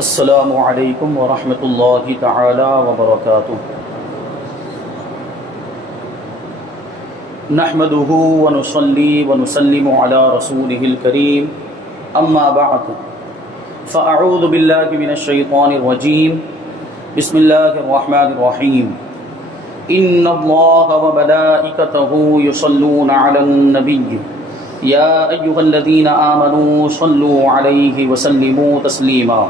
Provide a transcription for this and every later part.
السلام علیکم ورحمۃ اللہ تعالی وبرکاتہ۔ نحمده ونصلي ونسلم على رسوله الكريم اما بعد فاعوذ بالله من الشیطان الرجیم بسم اللہ الرحمن الرحیم ان اللہ وملائکته يصلون على النبی یا ایها الذین آمنوا صلوا علیہ وسلموا تسلیما۔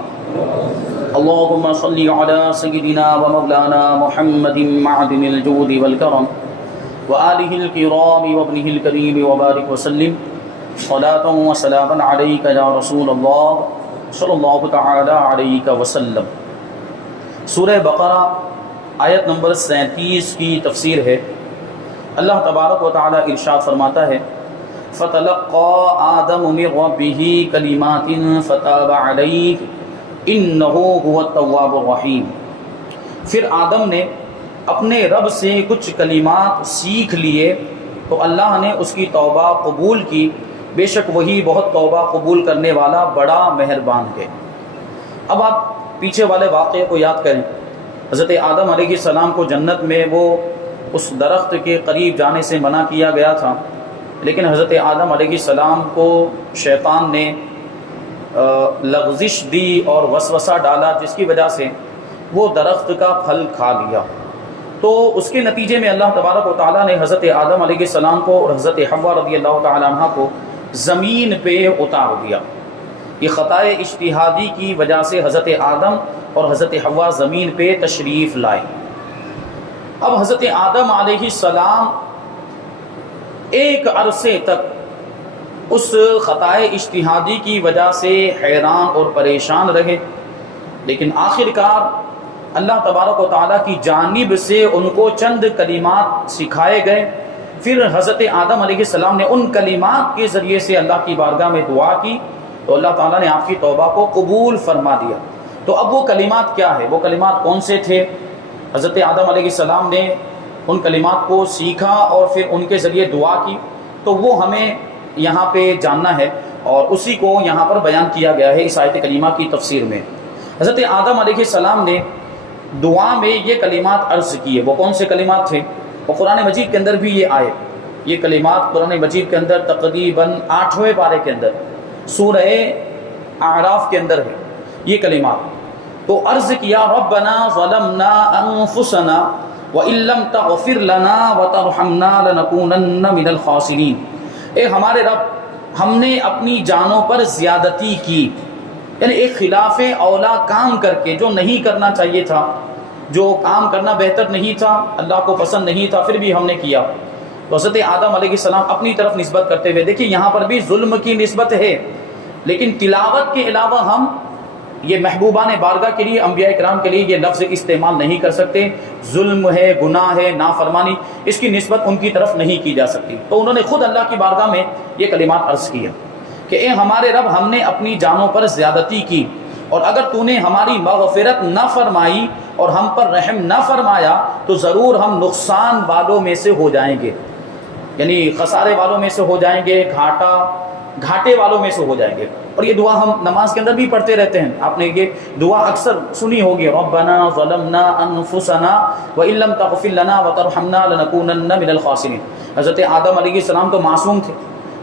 اللهم صل على سيدنا ومولانا محمد معدن الجود والكرم وآله الكرام وابنه الكريم وبارك وسلم صلاة وسلاما عليك يا رسول الله صلی اللہ تعالی علیہ وسلم۔ سورہ بقرہ آیت نمبر 37 کی تفسیر ہے۔ اللہ تبارک و تعالی ارشاد فرماتا ہے فَتَلَقَّى آدَمُ مِن رَّبِّهِ كَلِمَاتٍ فَتَابَ عَلَيْهِ انہو هو التواب الرحیم۔ پھر آدم نے اپنے رب سے کچھ کلمات سیکھ لیے تو اللہ نے اس کی توبہ قبول کی، بے شک وہی بہت توبہ قبول کرنے والا بڑا مہربان ہے۔ اب آپ پیچھے والے واقعے کو یاد کریں۔ حضرت آدم علیہ السلام کو جنت میں وہ اس درخت کے قریب جانے سے منع کیا گیا تھا، لیکن حضرت آدم علیہ السلام کو شیطان نے لغزش دی اور وسوسہ ڈالا، جس کی وجہ سے وہ درخت کا پھل کھا لیا۔ تو اس کے نتیجے میں اللہ تبارک و تعالیٰ نے حضرت آدم علیہ السلام کو اور حضرت حوا رضی اللہ تعالیٰ عنہ کو زمین پہ اتار دیا۔ یہ خطائے اجتہادی کی وجہ سے حضرت آدم اور حضرت حوا زمین پہ تشریف لائے۔ اب حضرت آدم علیہ السلام ایک عرصے تک اس خطائے اجتہادی کی وجہ سے حیران اور پریشان رہے، لیکن آخر کار اللہ تبارک و تعالیٰ کی جانب سے ان کو چند کلمات سکھائے گئے۔ پھر حضرت آدم علیہ السلام نے ان کلمات کے ذریعے سے اللہ کی بارگاہ میں دعا کی تو اللہ تعالیٰ نے آپ کی توبہ کو قبول فرما دیا۔ تو اب وہ کلمات کیا ہے، وہ کلمات کون سے تھے؟ حضرت آدم علیہ السلام نے ان کلمات کو سیکھا اور پھر ان کے ذریعے دعا کی، تو وہ ہمیں یہاں پہ جاننا ہے اور اسی کو یہاں پر بیان کیا گیا ہے اس آیت کریمہ کی تفسیر میں۔ حضرت آدم علیہ السلام نے دعا میں یہ کلمات عرض کیے۔ وہ کون سے کلمات تھے؟ وہ قرآن مجید کے اندر بھی یہ آئے، یہ کلمات قرآن مجید کے اندر تقریباً 8ویں پارے کے اندر سورہ اعراف کے اندر ہے یہ کلمات۔ تو عرض کیا ربنا ظلمنا انفسنا وان لم تغفر لنا وترحمنا لنکونن من الخاسرین۔ اے ہمارے رب، ہم نے اپنی جانوں پر زیادتی کی، یعنی ایک خلاف اولا کام کر کے، جو نہیں کرنا چاہیے تھا، جو کام کرنا بہتر نہیں تھا، اللہ کو پسند نہیں تھا، پھر بھی ہم نے کیا۔ تو حضرت آدم علیہ السلام اپنی طرف نسبت کرتے ہوئے، دیکھیے یہاں پر بھی ظلم کی نسبت ہے، لیکن تلاوت کے علاوہ ہم یہ محبوبان بارگاہ کے لیے، انبیاء کرام کے لیے یہ لفظ استعمال نہیں کر سکتے۔ ظلم ہے، گناہ ہے، نافرمانی، اس کی نسبت ان کی طرف نہیں کی جا سکتی۔ تو انہوں نے خود اللہ کی بارگاہ میں یہ کلمات عرض کیا کہ اے ہمارے رب، ہم نے اپنی جانوں پر زیادتی کی، اور اگر تو نے ہماری مغفرت نہ فرمائی اور ہم پر رحم نہ فرمایا تو ضرور ہم نقصان والوں میں سے ہو جائیں گے، یعنی خسارے والوں میں سے ہو جائیں گے، گھاٹے والوں میں سے ہو جائیں گے۔ اور یہ دعا ہم نماز کے اندر بھی پڑھتے رہتے ہیں، آپ نے یہ دعا اکثر سنی ہوگی، ربنا ظلمنا انفسنا وان لم تغفر لنا وترحمنا لنکونن من الخاسرین۔ حضرت آدم علیہ السلام تو معصوم تھے،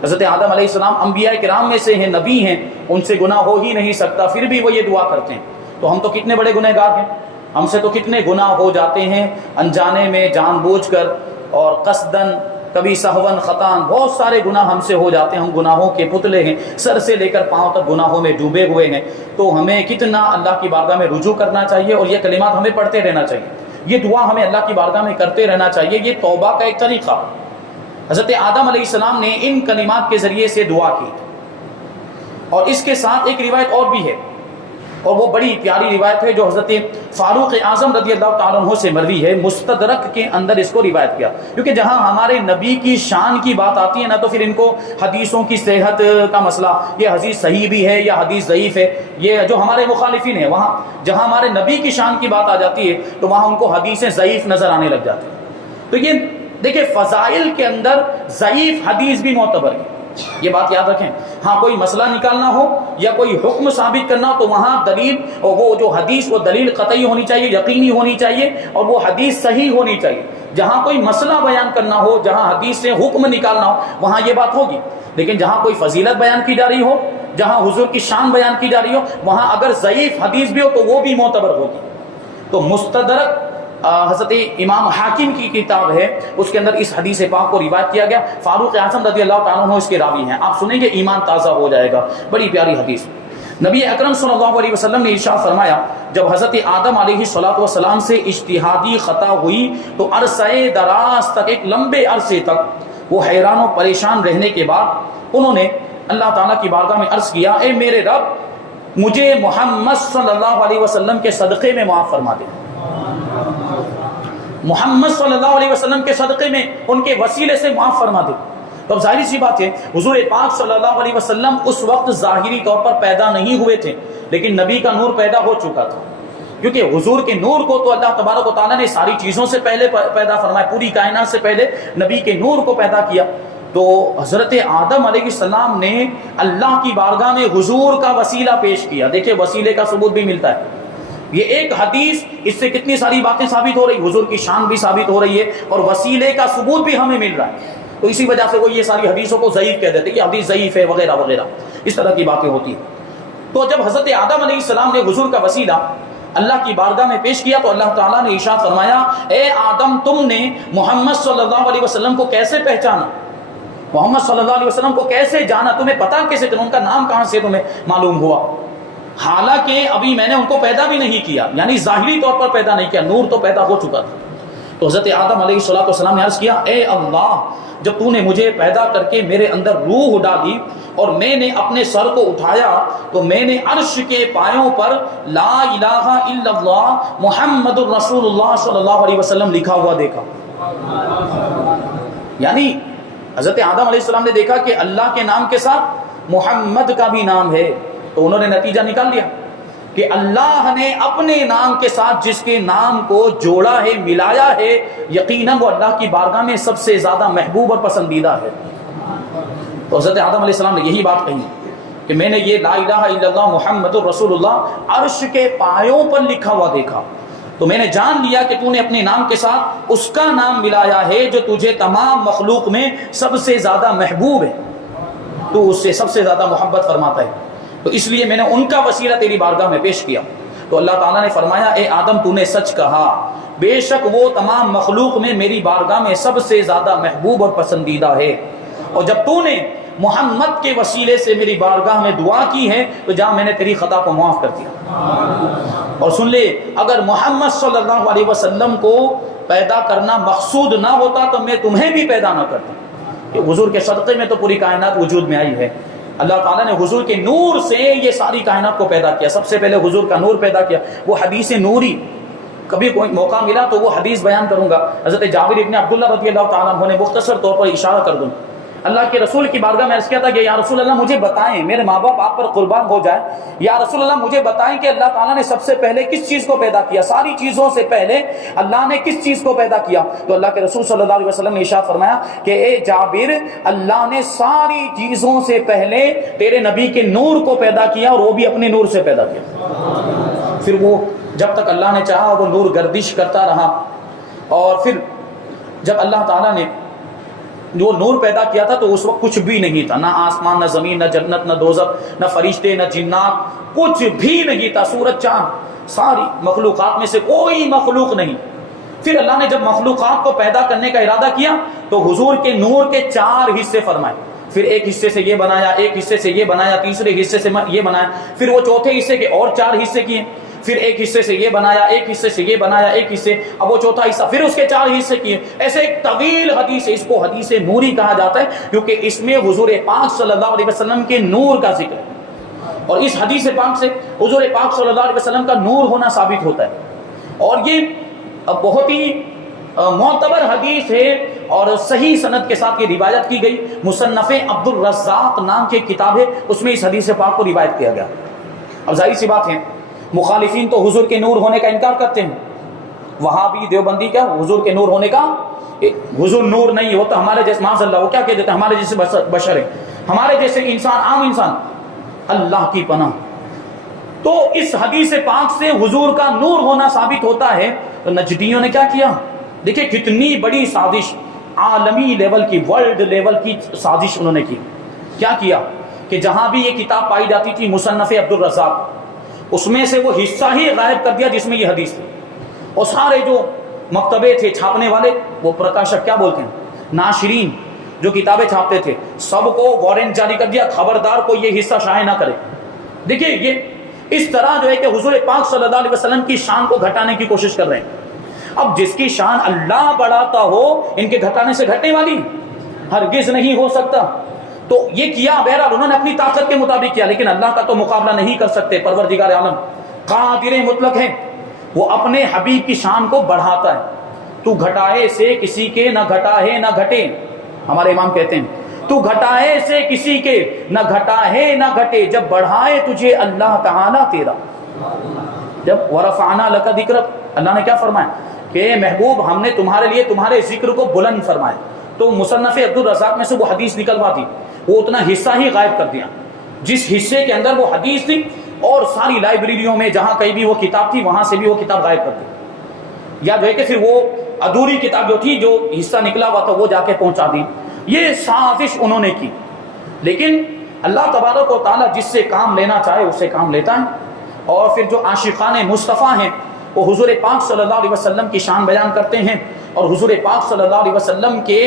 حضرت آدم علیہ السلام انبیاء کرام میں سے ہیں، نبی ہیں، ان سے گناہ ہو ہی نہیں سکتا، پھر بھی وہ یہ دعا کرتے ہیں۔ تو ہم تو کتنے بڑے گنہگار ہیں، ہم سے تو کتنے گناہ ہو جاتے ہیں، انجانے میں، جان بوجھ کر اور قصدن، کبھی سہون خطان، بہت سارے گناہ ہم سے ہو جاتے ہیں۔ ہم گناہوں کے پتلے ہیں، سر سے لے کر پاؤں تک گناہوں میں ڈوبے ہوئے ہیں۔ تو ہمیں کتنا اللہ کی بارگاہ میں رجوع کرنا چاہیے اور یہ کلمات ہمیں پڑھتے رہنا چاہیے، یہ دعا ہمیں اللہ کی بارگاہ میں کرتے رہنا چاہیے۔ یہ توبہ کا ایک طریقہ۔ حضرت آدم علیہ السلام نے ان کلمات کے ذریعے سے دعا کی، اور اس کے ساتھ ایک روایت اور بھی ہے، اور وہ بڑی پیاری روایت ہے جو حضرت فاروق اعظم رضی اللہ تعالیٰ عنہ سے مروی ہے، مستدرک کے اندر اس کو روایت کیا، کیونکہ جہاں ہمارے نبی کی شان کی بات آتی ہے نا، تو پھر ان کو حدیثوں کی صحت کا مسئلہ، یہ حدیث صحیح بھی ہے یا حدیث ضعیف ہے، یہ جو ہمارے مخالفین ہیں، وہاں جہاں ہمارے نبی کی شان کی بات آ جاتی ہے تو وہاں ان کو حدیثیں ضعیف نظر آنے لگ جاتی ہیں۔ تو یہ دیکھیں فضائل کے اندر ضعیف حدیث بھی معتبر ہے، یہ بات یاد رکھیں۔ ہاں کوئی مسئلہ نکالنا ہو یا کوئی حکم ثابت کرنا تو وہاں دلیل اور وہ جو حدیث وہ دلیل قطعی ہونی چاہیے، یقینی ہونی چاہیے، اور وہ حدیث صحیح ہونی چاہیے۔ جہاں کوئی مسئلہ بیان کرنا ہو، جہاں حدیث سے حکم نکالنا ہو، وہاں یہ بات ہوگی۔ لیکن جہاں کوئی فضیلت بیان کی جا رہی ہو، جہاں حضور کی شان بیان کی جا رہی ہو، وہاں اگر ضعیف حدیث بھی ہو تو وہ بھی معتبر ہوگی۔ تو مستدرک حضرت امام حاکم کی کتاب ہے، اس کے اندر اس حدیث پاک کو روایت کیا گیا۔ فاروق اعظم رضی اللہ تعالیٰ عنہ اس کے راوی ہیں، آپ سنیں گے ایمان تازہ ہو جائے گا۔ بڑی پیاری حدیث۔ نبی اکرم صلی اللہ علیہ وسلم نے ارشاد فرمایا، جب حضرت آدم علیہ السلام سے اجتہادی خطا ہوئی تو عرصہ دراز تک، ایک لمبے عرصے تک وہ حیران و پریشان رہنے کے بعد انہوں نے اللہ تعالیٰ کی بارگاہ میں عرض کیا، اے میرے رب، مجھے محمد صلی اللہ علیہ وسلم کے صدقے میں معاف فرما دے۔ محمد صلی اللہ علیہ وسلم کے صدقے میں، ان کے وسیلے سے معاف فرما دے۔ تو اب ظاہری سی بات ہے، حضور پاک صلی اللہ علیہ وسلم اس وقت ظاہری طور پر پیدا نہیں ہوئے تھے، لیکن نبی کا نور پیدا ہو چکا تھا، کیونکہ حضور کے نور کو تو اللہ تبارک و تعالیٰ نے ساری چیزوں سے پہلے پیدا فرمایا، پوری کائنات سے پہلے نبی کے نور کو پیدا کیا۔ تو حضرت آدم علیہ السلام نے اللہ کی بارگاہ میں حضور کا وسیلہ پیش کیا۔ دیکھیں وسیلے کا ثبوت بھی ملتا ہے، یہ ایک حدیث، اس سے کتنی ساری باتیں ثابت ہو رہی، حضور کی شان بھی ثابت ہو رہی ہے اور وسیلے کا ثبوت بھی ہمیں مل رہا ہے۔ تو اسی وجہ سے وہ یہ ساری حدیثوں کو ضعیف کہہ دیتے کہ حدیث ضعیف ہے وغیرہ وغیرہ، اس طرح کی باتیں ہوتی ہیں۔ تو جب حضرت آدم علیہ السلام نے حضور کا وسیلہ اللہ کی بارگاہ میں پیش کیا تو اللہ تعالیٰ نے ارشاد فرمایا، اے آدم، تم نے محمد صلی اللہ علیہ وسلم کو کیسے پہچانا؟ محمد صلی اللہ علیہ وسلم کو کیسے جانا؟ تمہیں پتا کیسے چلا؟ ان کا نام کہاں سے تمہیں معلوم ہوا؟ حالانکہ ابھی میں نے ان کو پیدا بھی نہیں کیا، یعنی ظاہری طور پر پیدا نہیں کیا، نور تو پیدا ہو چکا تھا۔ تو حضرت آدم علیہ السلام نے عرض کیا، اے اللہ، جب تو نے مجھے پیدا کر کے میرے اندر روح ڈالی اور میں نے اپنے سر کو اٹھایا تو میں نے عرش کے پایوں پر لا الہ الا اللہ محمد الرسول اللہ صلی اللہ علیہ وسلم لکھا ہوا دیکھا۔ یعنی حضرت آدم علیہ السلام نے دیکھا کہ اللہ کے نام کے ساتھ محمد کا بھی نام ہے، تو انہوں نے نتیجہ نکال لیا کہ اللہ نے اپنے نام کے ساتھ جس کے نام کو جوڑا ہے، ملایا ہے، یقیناً وہ اللہ کی بارگاہ میں سب سے زیادہ محبوب اور پسندیدہ ہے۔ تو حضرت آدم علیہ السلام نے یہی بات کہی کہ میں نے یہ لا الہ الا اللہ محمد الرسول اللہ عرش کے پایوں پر لکھا ہوا دیکھا، تو میں نے جان لیا کہ تو نے اپنے نام کے ساتھ اس کا نام ملایا ہے جو تجھے تمام مخلوق میں سب سے زیادہ محبوب ہے، تو اس سے سب سے زیادہ محبت فرماتا ہے، تو اس لیے میں نے ان کا وسیلہ تیری بارگاہ میں پیش کیا۔ تو اللہ تعالیٰ نے فرمایا، اے آدم، تو نے سچ کہا، بے شک وہ تمام مخلوق میں میری بارگاہ میں سب سے زیادہ محبوب اور پسندیدہ ہے، اور جب تو نے محمد کے وسیلے سے میری بارگاہ میں دعا کی ہے تو جا میں نے تیری خطا کو معاف کر دیا۔ اور سن لے، اگر محمد صلی اللہ علیہ وسلم کو پیدا کرنا مقصود نہ ہوتا تو میں تمہیں بھی پیدا نہ کرتا، کہ حضور کے صدقے میں تو پوری کائنات وجود میں آئی ہے۔ اللہ تعالیٰ نے حضور کے نور سے یہ ساری کائنات کو پیدا کیا، سب سے پہلے حضور کا نور پیدا کیا، وہ حدیث نوری، کبھی کوئی موقع ملا تو وہ حدیث بیان کروں گا۔ حضرت جابر ابن عبداللہ رضی اللہ تعالیٰ عنہ نے مختصر طور پر اشارہ کر دوں، اللہ کے رسول کی بارگاہ میں عرض کیا تھا کہ یا رسول اللہ مجھے بتائیں، میرے ماں باپ آپ پر قربان ہو جائیں، یا رسول اللہ مجھے بتائیں کہ اللہ تعالیٰ نے سب سے پہلے کس چیز کو پیدا کیا، ساری چیزوں سے پہلے اللہ نے کس چیز کو پیدا کیا؟ تو اللہ کے رسول صلی اللہ علیہ وسلم نے ارشاد فرمایا کہ اے جابر، اللہ نے ساری چیزوں سے پہلے تیرے نبی کے نور کو پیدا کیا، اور وہ بھی اپنے نور سے پیدا کیا۔ پھر وہ جب تک اللہ نے چاہا وہ نور گردش کرتا رہا، اور پھر جب اللہ تعالیٰ نے جو نور پیدا کیا تھا تو اس وقت کچھ بھی نہیں تھا، نہ آسمان، نہ زمین، نہ جنت، نہ دوزخ، نہ فرشتے، نہ جنات، کچھ بھی نہیں تھا، سورج چاند، ساری مخلوقات میں سے کوئی مخلوق نہیں۔ پھر اللہ نے جب مخلوقات کو پیدا کرنے کا ارادہ کیا تو حضور کے نور کے 4 حصے فرمائے، پھر ایک حصے سے یہ بنایا، ایک حصے سے یہ بنایا، تیسرے حصے سے یہ بنایا، پھر وہ چوتھے حصے کے اور 4 حصے کیے، پھر ایک حصے سے یہ بنایا، ایک حصے سے یہ بنایا، ایک حصے، اب وہ چوتھا حصہ، پھر اس کے 4 حصے کیے۔ ایسے ایک طویل حدیث ہے، اس کو حدیث نوری کہا جاتا ہے کیونکہ اس میں حضور پاک صلی اللہ علیہ وسلم کے نور کا ذکر ہے، اور اس حدیث پاک سے حضور پاک صلی اللہ علیہ وسلم کا نور ہونا ثابت ہوتا ہے، اور یہ بہت ہی معتبر حدیث ہے اور صحیح سند کے ساتھ یہ روایت کی گئی۔ مصنف عبد الرزاق نام کی کتاب ہے، اس میں اس حدیث پاک کو روایت کیا گیا۔ اب ظاہر سی بات ہے، مخالفین تو حضور کے نور ہونے کا انکار کرتے ہیں، وہابی دیوبندی کیا حضور کے نور ہونے کا، حضور نور نہیں، وہ تو ہمارے جیسے، معاذ اللہ، وہ کیا کہتے ہیں ہمارے جیسے بشر ہیں، ہمارے جیسے انسان، عام انسان، اللہ کی پناہ۔ تو اس حدیث پاک سے حضور کا نور ہونا ثابت ہوتا ہے۔ تو نجدیوں نے کیا کیا؟ دیکھیں کتنی بڑی سازش، عالمی لیول کی، ورلڈ لیول کی سازش انہوں نے کی۔ کیا کیا کہ جہاں بھی یہ کتاب پائی جاتی تھی مصنف عبد الرزاق، اس میں سے وہ حصہ ہی غائب کر دیا جس میں یہ حدیث تھی، اور سارے جو مکتبے تھے چھاپنے والے، وہ پرکاشک کیا بولتے ہیں، ناشرین جو کتابیں چھاپتے تھے، سب کو وارنٹ جاری کر دیا، خبردار کو یہ حصہ شائع نہ کرے۔ دیکھیے یہ اس طرح جو ہے کہ حضور پاک صلی اللہ علیہ وسلم کی شان کو گھٹانے کی کوشش کر رہے ہیں۔ اب جس کی شان اللہ بڑھاتا ہو، ان کے گھٹانے سے گھٹنے والی ہرگز نہیں ہو سکتا۔ تو یہ کیا، بہرحال انہوں نے اپنی طاقت کے مطابق کیا، لیکن اللہ کا تو مقابلہ نہیں کر سکتے۔ پروردگار عالم قادر مطلق ہے، وہ اپنے حبیب کی شان کو بڑھاتا ہے۔ تو گھٹائے سے کسی کے نہ گھٹا ہے نہ گھٹے، ہمارے امام کہتے ہیں تو گھٹائے سے کسی کے نہ گھٹا ہے نہ گھٹے، جب بڑھائے تجھے اللہ تعالیٰ تیرا۔ جب ورفعنا لک ذکرک، اللہ نے کیا فرمایا کہ محبوب ہم نے تمہارے لیے تمہارے ذکر کو بلند فرمایا۔ تو مصنف عبد الرزاق میں سے وہ حدیث نکلوا دی، وہ اتنا حصہ ہی غائب کر دیا جس حصے کے اندر وہ حدیث تھی، اور ساری لائبریریوں میں جہاں کہیں بھی وہ کتاب تھی وہاں سے بھی وہ کتاب غائب کر دی، یا جو ہے کہ پھر وہ ادھوری کتاب جو تھی، جو حصہ نکلا ہوا تھا، وہ جا کے پہنچا دی۔ یہ سازش انہوں نے کی، لیکن اللہ تبارک و تعالیٰ جس سے کام لینا چاہے اس سے کام لیتا ہے۔ اور پھر جو عاشقان مصطفیٰ ہیں وہ حضور پاک صلی اللہ علیہ وسلم کی شان بیان کرتے ہیں، اور حضور پاک صلی اللہ علیہ وسلم کے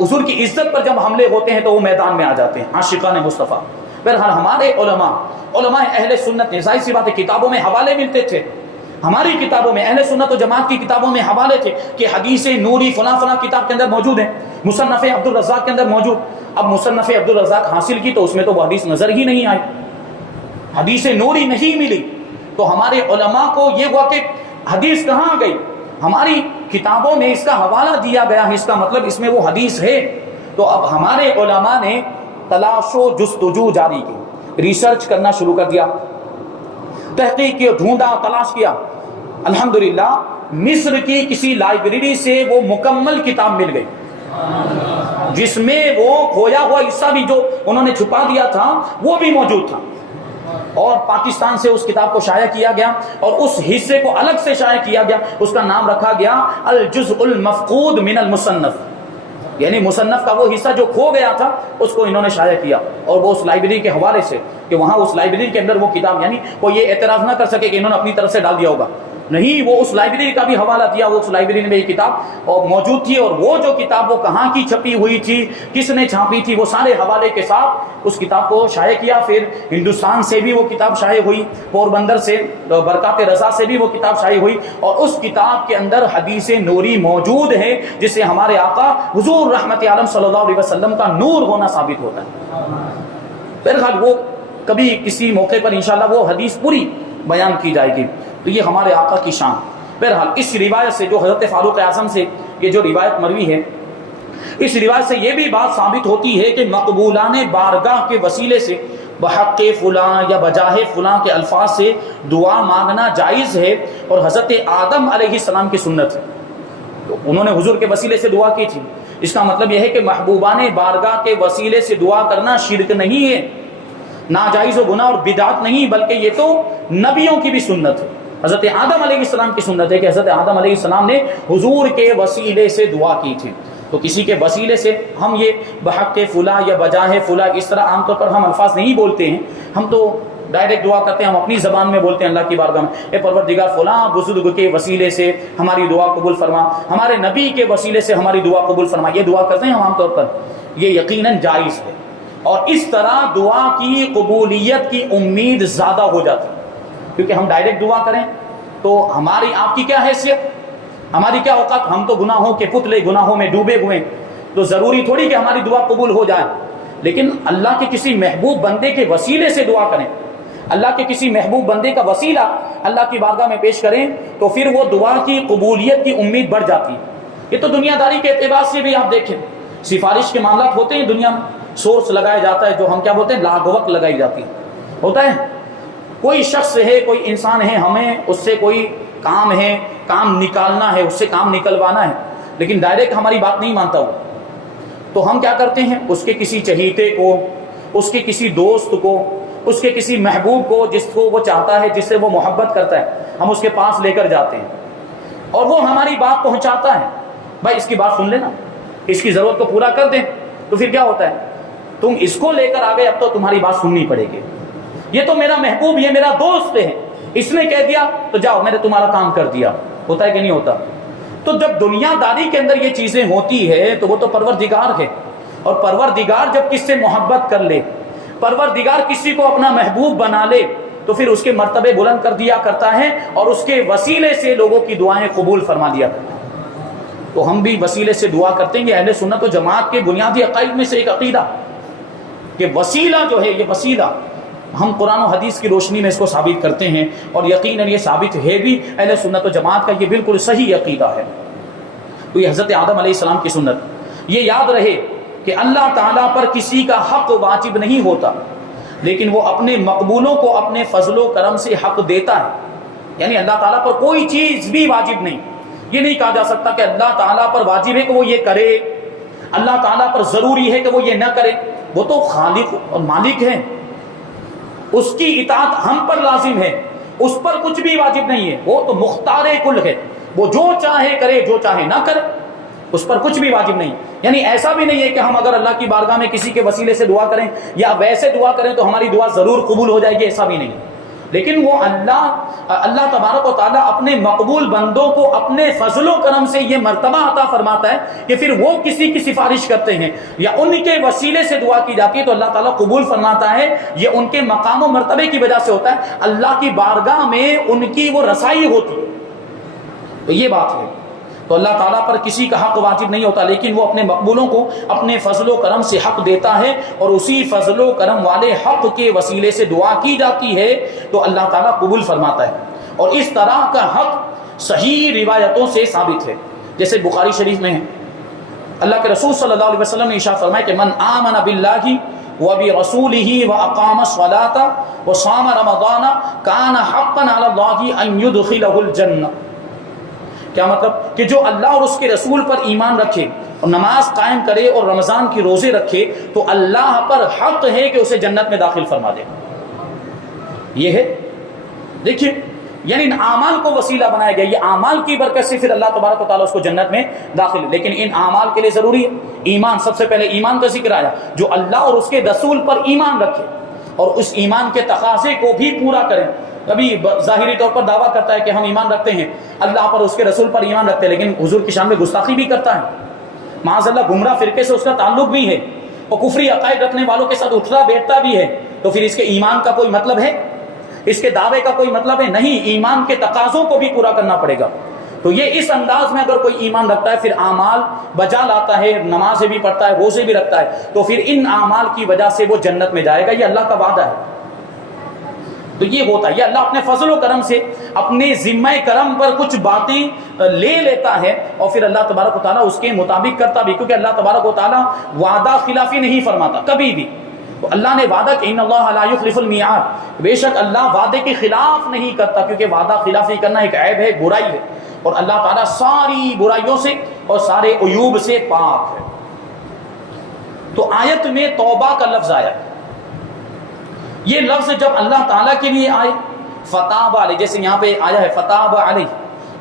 حضور کی عزت پر جب حملے ہوتے ہیں تو وہ میدان میں آ جاتے ہیں عاشقان مصطفیٰ۔ بہرحال ہمارے علماء اہل سنت نے، ظاہر سی بات ہے کتابوں میں حوالے ملتے تھے، ہماری کتابوں میں اہل سنت و جماعت کی کتابوں میں حوالے تھے کہ حدیث نوری فلاں فلاں کتاب کے اندر موجود ہیں، مصنف عبد الرزاق کے اندر موجود۔ اب مصنف عبد الرزاق حاصل کی تو اس میں تو وہ حدیث نظر ہی نہیں آئی، حدیث نوری نہیں ملی۔ تو ہمارے علماء کو یہ ہوا کہ حدیث کہاں گئی، ہماری کتابوں میں اس کا حوالہ دیا گیا ہے، اس کا مطلب اس میں وہ حدیث ہے۔ تو اب ہمارے علماء نے تلاش و جستجو جاری کی، ریسرچ کرنا شروع کر دیا، تحقیق کی، ڈھونڈا، تلاش کیا۔ الحمدللہ مصر کی کسی لائبریری سے وہ مکمل کتاب مل گئی، جس میں وہ کھویا ہوا حصہ بھی جو انہوں نے چھپا دیا تھا وہ بھی موجود تھا، اور پاکستان سے اس کتاب کو شائع کیا گیا، اور اس حصے کو الگ سے شائع کیا گیا، اس کا نام رکھا گیا الجزء المفقود من المصنف، یعنی مصنف کا وہ حصہ جو کھو گیا تھا اس کو انہوں نے شائع کیا، اور وہ اس لائبریری کے حوالے سے کہ وہاں اس لائبریری کے اندر وہ کتاب، یعنی کوئی یہ اعتراض نہ کر سکے کہ انہوں نے اپنی طرف سے ڈال دیا ہوگا، نہیں، وہ اس لائبریری کا بھی حوالہ دیا، وہ اس لائبریری میں یہ کتاب اور موجود تھی، اور وہ جو کتاب وہ کہاں کی چھپی ہوئی تھی، کس نے چھاپی تھی، وہ سارے حوالے کے ساتھ اس کتاب کو شائع کیا۔ پھر ہندوستان سے بھی وہ کتاب شائع ہوئی، پوربندر سے برکات رضا سے بھی وہ کتاب شائع ہوئی، اور اس کتاب کے اندر حدیث نوری موجود ہے جس سے ہمارے آقا حضور رحمت عالم صلی اللہ علیہ وسلم کا نور ہونا ثابت ہوتا ہے۔ بہرحال وہ کبھی کسی موقع پر انشاءاللہ وہ حدیث پوری بیان کی جائے گی۔ تو یہ ہمارے آقا کی شان۔ بہرحال اس روایت سے جو حضرت فاروق اعظم سے یہ جو روایت مروی ہے، اس روایت سے یہ بھی بات ثابت ہوتی ہے کہ مقبولان بارگاہ کے وسیلے سے بحق فلاں یا بجاہ فلاں کے الفاظ سے دعا مانگنا جائز ہے، اور حضرت آدم علیہ السلام کی سنت ہے، تو انہوں نے حضور کے وسیلے سے دعا کی تھی۔ اس کا مطلب یہ ہے کہ محبوبان بارگاہ کے وسیلے سے دعا کرنا شرک نہیں ہے، ناجائز و گناہ اور بدعت نہیں، بلکہ یہ تو نبیوں کی بھی سنت ہے، حضرت آدم علیہ السلام کی سنت ہے کہ حضرت آدم علیہ السلام نے حضور کے وسیلے سے دعا کی تھی۔ تو کسی کے وسیلے سے ہم یہ بحق فلاں یا بجاہ فلاں اس طرح عام طور پر ہم الفاظ نہیں بولتے ہیں، ہم تو ڈائریکٹ دعا کرتے ہیں، ہم اپنی زبان میں بولتے ہیں اللہ کی بارگاہ میں، اے پروردگار فلاں بزرگ کے وسیلے سے ہماری دعا قبول فرما، ہمارے نبی کے وسیلے سے ہماری دعا قبول فرما، یہ دعا کرتے ہیں ہم عام طور پر، یہ یقیناً جائز ہے، اور اس طرح دعا کی قبولیت کی امید زیادہ ہو جاتی ہے، کیونکہ ہم ڈائریکٹ دعا کریں تو ہماری آپ کی کیا حیثیت، ہماری کیا اوقات، ہم تو گناہوں کے پتلے، گناہوں میں ڈوبے ہوئے، تو ضروری تھوڑی کہ ہماری دعا قبول ہو جائے، لیکن اللہ کے کسی محبوب بندے کے وسیلے سے دعا کریں، اللہ کے کسی محبوب بندے کا وسیلہ اللہ کی بارگاہ میں پیش کریں، تو پھر وہ دعا کی قبولیت کی امید بڑھ جاتی ہے۔ یہ تو دنیا داری کے اعتبار سے بھی آپ دیکھیں، سفارش کے معاملات ہوتے ہیں دنیا میں، سورس لگایا جاتا ہے، جو ہم کیا بولتے ہیں لاگوک لگائی جاتی ہے، ہوتا ہے، کوئی شخص ہے، کوئی انسان ہے، ہمیں اس سے کوئی کام ہے، کام نکالنا ہے، اس سے کام نکلوانا ہے، لیکن ڈائریکٹ ہماری بات نہیں مانتا وہ، تو ہم کیا کرتے ہیں؟ اس کے کسی چہیتے کو، اس کے کسی دوست کو، اس کے کسی محبوب کو جس کو وہ چاہتا ہے، جس سے وہ محبت کرتا ہے، ہم اس کے پاس لے کر جاتے ہیں اور وہ ہماری بات پہنچاتا ہے، بھائی اس کی بات سن لینا، اس کی ضرورت کو پورا کر دیں۔ تو پھر کیا ہوتا ہے؟ تم اس کو لے کر آ گئے، اب تو تمہاری بات سننی پڑے گی، یہ تو میرا محبوب، یہ میرا دوست ہے، اس نے کہہ دیا تو جاؤ میں نے تمہارا کام کر دیا۔ ہوتا ہے کہ نہیں ہوتا؟ تو جب دنیا داری کے اندر یہ چیزیں ہوتی ہے تو وہ تو پروردگار ہے، اور پروردگار جب کس سے محبت کر لے، پروردگار کسی کو اپنا محبوب بنا لے تو پھر اس کے مرتبے بلند کر دیا کرتا ہے اور اس کے وسیلے سے لوگوں کی دعائیں قبول فرما دیا کرتا ہے۔ تو ہم بھی وسیلے سے دعا کرتے ہیں۔ یہ اہل سنت و جماعت کے بنیادی عقائد میں سے ایک عقیدہ کہ وسیلہ جو ہے، یہ وسیلہ ہم قرآن و حدیث کی روشنی میں اس کو ثابت کرتے ہیں، اور یقیناً یہ ثابت ہے بھی اہل سنت و جماعت کا، یہ بالکل صحیح عقیدہ ہے۔ تو یہ حضرت آدم علیہ السلام کی سنت، یہ یاد رہے کہ اللہ تعالیٰ پر کسی کا حق واجب نہیں ہوتا، لیکن وہ اپنے مقبولوں کو اپنے فضل و کرم سے حق دیتا ہے۔ یعنی اللہ تعالیٰ پر کوئی چیز بھی واجب نہیں، یہ نہیں کہا جا سکتا کہ اللہ تعالیٰ پر واجب ہے کہ وہ یہ کرے، اللہ تعالیٰ پر ضروری ہے کہ وہ یہ نہ کرے۔ وہ تو خالق اور مالک ہیں، اس کی اطاعت ہم پر لازم ہے، اس پر کچھ بھی واجب نہیں ہے، وہ تو مختار کل ہے، وہ جو چاہے کرے جو چاہے نہ کرے، اس پر کچھ بھی واجب نہیں۔ یعنی ایسا بھی نہیں ہے کہ ہم اگر اللہ کی بارگاہ میں کسی کے وسیلے سے دعا کریں یا ویسے دعا کریں تو ہماری دعا ضرور قبول ہو جائے گی، ایسا بھی نہیں۔ لیکن وہ اللہ تبارک و تعالیٰ اپنے مقبول بندوں کو اپنے فضل و کرم سے یہ مرتبہ عطا فرماتا ہے کہ پھر وہ کسی کی سفارش کرتے ہیں یا ان کے وسیلے سے دعا کی جاتی ہے تو اللہ تعالیٰ قبول فرماتا ہے۔ یہ ان کے مقام و مرتبے کی وجہ سے ہوتا ہے، اللہ کی بارگاہ میں ان کی وہ رسائی ہوتی ہے۔ تو یہ بات ہے، تو اللہ تعالیٰ پر کسی کا حق واجب نہیں ہوتا، لیکن وہ اپنے مقبولوں کو اپنے فضل و کرم سے حق دیتا ہے، اور اسی فضل و کرم والے حق کے وسیلے سے دعا کی جاتی ہے تو اللہ تعالیٰ قبول فرماتا ہے۔ اور اس طرح کا حق صحیح روایتوں سے ثابت ہے، جیسے بخاری شریف میں ہے، اللہ کے رسول صلی اللہ علیہ وسلم نے ارشاد فرمایا کہ من آمن باللہ وبرسولہ واقام الصلاۃ وصام رمضان کان حقا علی اللہ ان یدخلہ الجنہ۔ کیا مطلب؟ کہ جو اللہ اور اس کے رسول پر ایمان رکھے اور نماز قائم کرے اور رمضان کی روزے رکھے تو اللہ پر حق ہے کہ اسے جنت میں داخل فرما دے۔ یہ ہے، دیکھیے، یعنی ان اعمال کو وسیلہ بنایا گیا، یہ اعمال کی برکت سے پھر اللہ تبارک و تعالیٰ اس کو جنت میں داخل، لیکن ان اعمال کے لیے ضروری ہے ایمان۔ سب سے پہلے ایمان کا ذکر آیا، جو اللہ اور اس کے رسول پر ایمان رکھے اور اس ایمان کے تقاضے کو بھی پورا کریں۔ کبھی ظاہری طور پر دعویٰ کرتا ہے کہ ہم ایمان رکھتے ہیں، اللہ پر اس کے رسول پر ایمان رکھتے ہیں، لیکن حضور کی شان میں گستاخی بھی کرتا ہے، معاذ اللہ گمراہ فرقے سے اس کا تعلق بھی ہے اور کفری عقائد رکھنے والوں کے ساتھ اٹھتا بیٹھتا بھی ہے، تو پھر اس کے ایمان کا کوئی مطلب ہے؟ اس کے دعوے کا کوئی مطلب ہے؟ نہیں، ایمان کے تقاضوں کو بھی پورا کرنا پڑے گا۔ تو یہ اس انداز میں اگر کوئی ایمان رکھتا ہے، پھر اعمال بجا لاتا ہے، نمازیں بھی پڑھتا ہے، روزے بھی رکھتا ہے، تو پھر ان اعمال کی وجہ سے وہ جنت میں جائے گا، یہ اللہ کا وعدہ ہے۔ تو یہ ہوتا ہے، یہ اللہ اپنے فضل و کرم سے اپنے ذمہ کرم پر کچھ باتیں لے لیتا ہے اور پھر اللہ تبارک و تعالیٰ اس کے مطابق کرتا بھی، کیونکہ اللہ تبارک و تعالیٰ وعدہ خلافی نہیں فرماتا کبھی بھی۔ تو اللہ نے وعدہ کہ ان اللہ لا یخلف المیعاد، بے شک اللہ وعدے کے خلاف نہیں کرتا، کیونکہ وعدہ خلافی کرنا ایک عیب ہے، برائی ہے، اور اللہ تعالیٰ ساری برائیوں سے اور سارے عیوب سے پاک ہے۔ تو آیت میں توبہ کا لفظ آیا، یہ لفظ جب اللہ تعالیٰ کے لیے آئے، فتاب علیہ، جیسے یہاں پہ آیا ہے فتاب علیہ،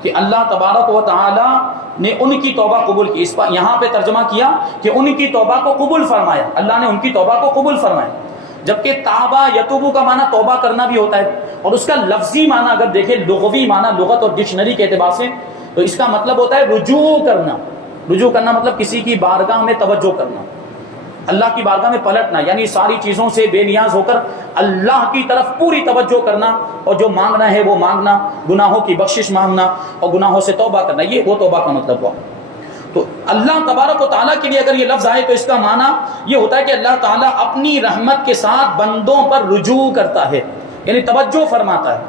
کہ اللہ تبارک و تعالیٰ نے ان کی توبہ قبول کی، اس پر یہاں پہ ترجمہ کیا کہ ان کی توبہ کو قبول فرمایا، اللہ نے ان کی توبہ کو قبول فرمایا، جبکہ تابہ یتوبو کا معنی توبہ کرنا بھی ہوتا ہے، اور اس کا لفظی معنی اگر دیکھیں، لغوی معنی لغت اور ڈکشنری کے اعتبار سے، تو اس کا مطلب ہوتا ہے رجوع کرنا۔ رجوع کرنا مطلب کسی کی بارگاہ میں توجہ کرنا، اللہ کی بارگاہ میں پلٹنا، یعنی ساری چیزوں سے بے نیاز ہو کر اللہ کی طرف پوری توجہ کرنا، اور جو مانگنا ہے وہ مانگنا، گناہوں کی بخشش مانگنا اور گناہوں سے توبہ کرنا، یہ وہ توبہ کا مطلب ہوا۔ تو اللہ تبارک و تعالیٰ کے لیے اگر یہ لفظ آئے تو اس کا معنی یہ ہوتا ہے کہ اللہ تعالیٰ اپنی رحمت کے ساتھ بندوں پر رجوع کرتا ہے، یعنی توجہ فرماتا ہے،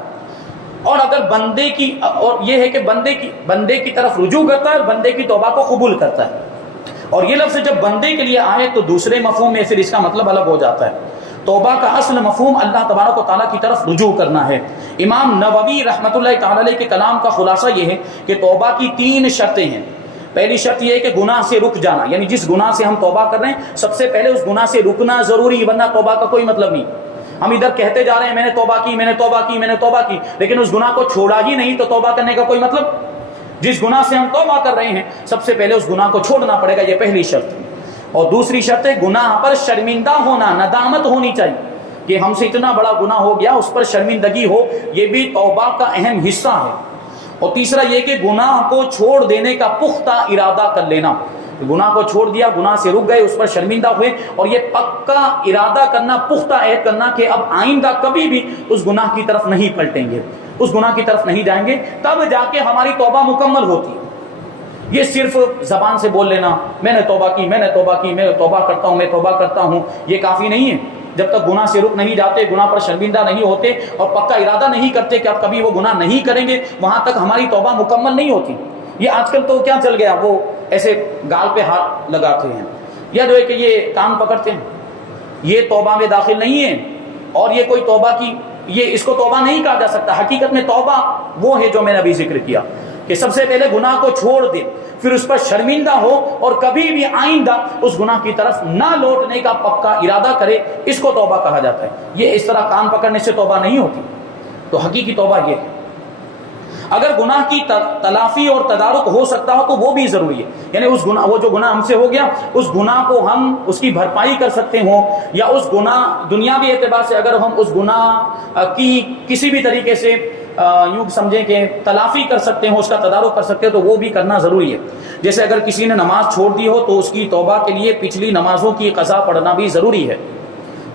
اور اگر بندے کی، اور یہ ہے کہ بندے کی طرف رجوع کرتا ہے اور بندے کی توبہ کو قبول کرتا ہے۔ اور یہ لفظ جب بندے کے لیے آئے تو دوسرے مفہوم میں پھر اس کا مطلب الگ ہو جاتا ہے۔ توبہ کا اصل مفہوم اللہ تبارک و تعالیٰ کی طرف رجوع کرنا ہے۔ امام نووی رحمۃ اللہ تعالی علیہ کے کلام کا خلاصہ یہ ہے کہ توبہ کی 3 شرطیں ہیں۔ پہلی شرط یہ ہے کہ گناہ سے رک جانا، یعنی جس گناہ سے ہم توبہ کر رہے ہیں سب سے پہلے اس گناہ سے رکنا ضروری، ورنہ توبہ کا کوئی مطلب نہیں۔ ہم ادھر کہتے جا رہے ہیں میں نے توبہ کی، میں نے توبہ کی، میں نے توبہ کی، لیکن اس گناہ کو چھوڑا ہی نہیں تو توبہ کرنے کا کوئی مطلب؟ جس گناہ سے ہم توبہ کر رہے ہیں سب سے پہلے اس گناہ کو چھوڑنا پڑے گا، یہ پہلی شرط ہے۔ اور دوسری شرط ہے گناہ پر شرمندہ ہونا، ندامت ہونی چاہیے کہ ہم سے اتنا بڑا گناہ ہو گیا، اس پر شرمندگی ہو، یہ بھی توبہ کا اہم حصہ ہے۔ اور تیسرا یہ کہ گناہ کو چھوڑ دینے کا پختہ ارادہ کر لینا، گناہ کو چھوڑ دیا، گناہ سے رک گئے، اس پر شرمندہ ہوئے، اور یہ پکا ارادہ کرنا، پختہ عہد کرنا کہ اب آئندہ کبھی بھی اس گناہ کی طرف نہیں پلٹیں گے، اس گناہ کی طرف نہیں جائیں گے، تب جا کے ہماری توبہ مکمل ہوتی ہے۔ یہ صرف زبان سے بول لینا میں نے توبہ کی، میں نے توبہ کی، میں توبہ کرتا ہوں، میں توبہ کرتا ہوں، یہ کافی نہیں ہے۔ جب تک گناہ سے رک نہیں جاتے، گناہ پر شرمندہ نہیں ہوتے اور پکا ارادہ نہیں کرتے کہ اب کبھی وہ گناہ نہیں کریں گے، وہاں تک ہماری توبہ مکمل نہیں ہوتی۔ یہ آج کل تو کیا چل گیا، وہ ایسے گال پہ ہاتھ لگاتے ہیں یا جو ہے کہ یہ کان پکڑتے ہیں، یہ توبہ میں داخل نہیں ہے۔ اور یہ کوئی توبہ کی، یہ اس کو توبہ نہیں کہا جا سکتا۔ حقیقت میں توبہ وہ ہے جو میں نے ابھی ذکر کیا کہ سب سے پہلے گناہ کو چھوڑ دے، پھر اس پر شرمندہ ہو اور کبھی بھی آئندہ اس گناہ کی طرف نہ لوٹنے کا پکا ارادہ کرے، اس کو توبہ کہا جاتا ہے۔ یہ اس طرح کان پکڑنے سے توبہ نہیں ہوتی۔ تو حقیقی توبہ یہ ہے۔ اگر گناہ کی تلافی اور تدارک ہو سکتا ہو تو وہ بھی ضروری ہے، یعنی اس گناہ، وہ جو گناہ ہم سے ہو گیا، اس گناہ کو ہم اس کی بھرپائی کر سکتے ہوں، یا اس گناہ دنیاوی اعتبار سے اگر ہم اس گناہ کی کسی بھی طریقے سے یوں سمجھیں کہ تلافی کر سکتے ہوں، اس کا تدارک کر سکتے ہیں، تو وہ بھی کرنا ضروری ہے۔ جیسے اگر کسی نے نماز چھوڑ دی ہو تو اس کی توبہ کے لیے پچھلی نمازوں کی قضا پڑھنا بھی ضروری ہے۔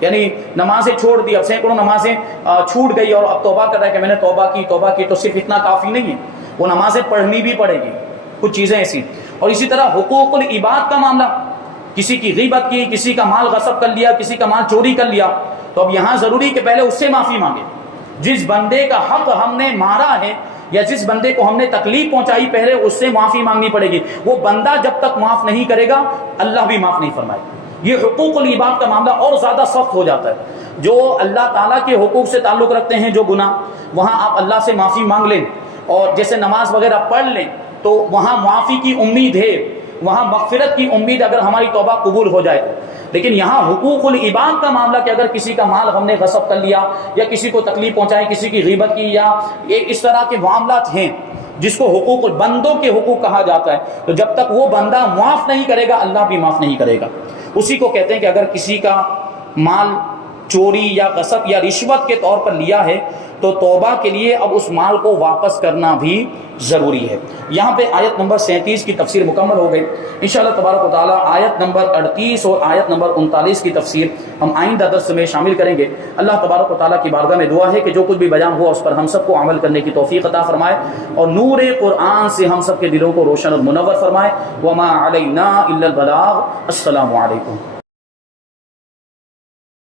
یعنی نمازیں چھوڑ دی، اب سینکڑوں نمازیں چھوٹ گئی اور اب توبہ کر رہا ہے کہ میں نے توبہ کی، تو صرف اتنا کافی نہیں ہے، وہ نمازیں پڑھنی بھی پڑے گی، کچھ چیزیں ایسی۔ اور اسی طرح حقوق العباد کا معاملہ، کسی کی غیبت کی، کسی کا مال غصب کر لیا، کسی کا مال چوری کر لیا، تو اب یہاں ضروری کہ پہلے اس سے معافی مانگے۔ جس بندے کا حق ہم نے مارا ہے یا جس بندے کو ہم نے تکلیف پہنچائی، پہلے اس سے معافی مانگنی پڑے گی۔ وہ بندہ جب تک معاف نہیں کرے گا اللہ بھی معاف نہیں فرمائے گا۔ یہ حقوق العباد کا معاملہ اور زیادہ سخت ہو جاتا ہے۔ جو اللہ تعالیٰ کے حقوق سے تعلق رکھتے ہیں جو گناہ، وہاں آپ اللہ سے معافی مانگ لیں، اور جیسے نماز وغیرہ پڑھ لیں تو وہاں معافی کی امید ہے، وہاں مغفرت کی امید اگر ہماری توبہ قبول ہو جائے تو۔ لیکن یہاں حقوق العباد کا معاملہ کہ اگر کسی کا مال ہم نے غصب کر لیا یا کسی کو تکلیف پہنچائی، کسی کی غیبت کی، یا اس طرح کے معاملات ہیں جس کو حقوق بندوں کے حقوق کہا جاتا ہے، تو جب تک وہ بندہ معاف نہیں کرے گا اللہ بھی معاف نہیں کرے گا۔ اسی کو کہتے ہیں کہ اگر کسی کا مال چوری یا غصب یا رشوت کے طور پر لیا ہے تو توبہ کے لیے اب اس مال کو واپس کرنا بھی ضروری ہے۔ یہاں پہ آیت نمبر 37 کی تفسیر مکمل ہو گئی۔ انشاءاللہ تبارک و تعالی آیت نمبر 38 اور آیت نمبر 39 کی تفسیر ہم آئندہ درس میں شامل کریں گے۔ اللہ تبارک و تعالی کی بارگاہ میں دعا ہے کہ جو کچھ بھی بیان ہوا اس پر ہم سب کو عمل کرنے کی توفیق عطا فرمائے، اور نور قرآن سے ہم سب کے دلوں کو روشن اور منور فرمائے۔ وما علینا الا البلاغ۔ السلام علیکم۔